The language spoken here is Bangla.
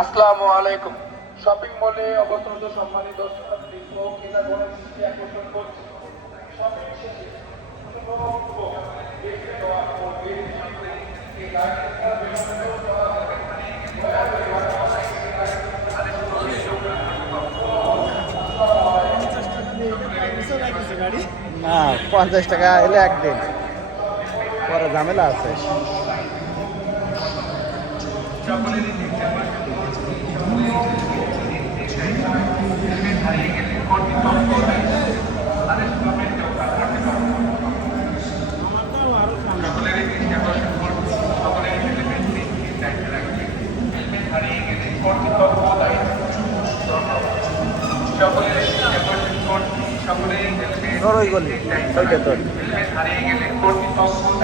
আসসালামু আলাইকুম। শপিং মলে অবস্থানত সম্মানিত দর্শনার্থী ও ক্রেতাগণের দৃষ্টি আকর্ষণ করছি। শপিং শেষে না 50 টাকা এলে একদিন পরে ঝামেলা আছে। ওই গলি ওইটা তো হারিয়ে গেলে কর্তৃপক্ষ